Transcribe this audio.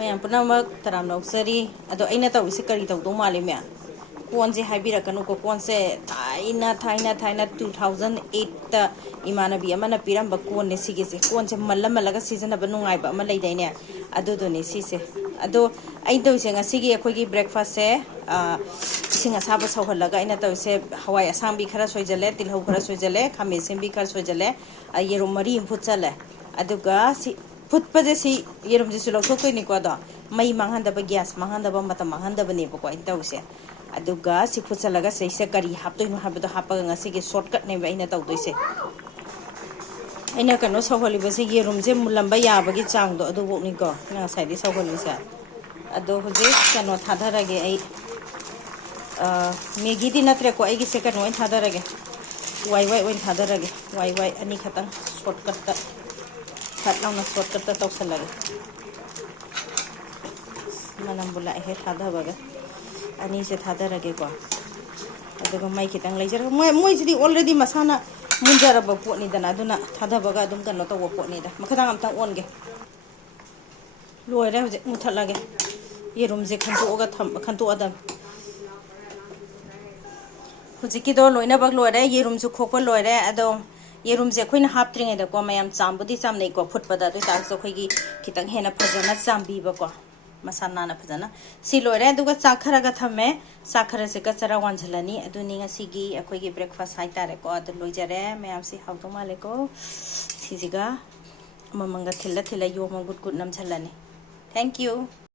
मैं पुनमक तराम नौसरी अदो अइना तौइसे करी तौदो माले मैं कौन से हाइबिरकनु को कौन से थाइना 2008 ता इमानबी अमना पिरंब कौन ने सिगे से कौन से मल्ल मल्लगा सीजनब नुंगाइबा अमा लैदैने अदुदोने सिसे अदो अइन तौइसे ngasiगी अखोगी ब्रेकफास्ट से इसिंग असाब सौहलगा अइना तौइसे हवाई असांबी खरा सोइजले तिलहौ खरा सोइजले खामेसिंबी खरा सोइजले येरुम मरी फुटचले अदुगा सि फुटपजे सि येरुम जिसु लौथोक्तोइनिको अदो मई मांगहंदब गैस मांगहंदब मत मांगहंदबनेबको अइन तौइसे अदुगा सि फुटचलगा सैसे करी हापतोइनो हाबदो हापगा ngasiगी शॉर्टकट नेबा अइना तौदोइसे अइना कनो सौहलिबसे येरुमजे मुलंबा याबगी चांगदो अदुबोकनिको ना साइदि सौहलिसे अदो हुजे कनो थाधरगे अइ मैगी दी नत्रेको अइगिसे कनो अइ थाधरगे वाई वाई ओइन थाधरगे वाई वाई अनि खतंग शॉर्टकट ता फट लाउना शॉर्टकट ता तौसलगे मनम बुला हे थाधबगे अनि से थाधरगे को अदुगा मै खितंग लेजर मोइसिदी ऑलरेडी मसाना मुंजरब पोटनी दना अदुना थाधबगा अदुम कनो तव पोटनी दा मखदांग अमता ओनगे लोयरे हुजे मुथलगे येरुमजे खंतोगा खंतोअदम हुजिकिदो लोइनबग लोयरे येरुमजु खोप लोयरे अदो येरुमजे अखोइना हापत्रिङेदको मयाम चामबुदी चामनैको फुटपदा दु ताकसो अखोइगी खितंग हेना फजना चामबीबको मसानाना फजना सि लोयरे अदुगा चाखरगा थमे चाखरसे कचरा वांझलनी अदुनि ngasiगी अखोइगी ब्रेकफास्ट हाइतारेको अदु लोइजरे मयाम सि हाउदो मालेको सिजिगा ममंगा थिल्ला थिल्ला योमा गुड गुड नमझलनी थैंक यू।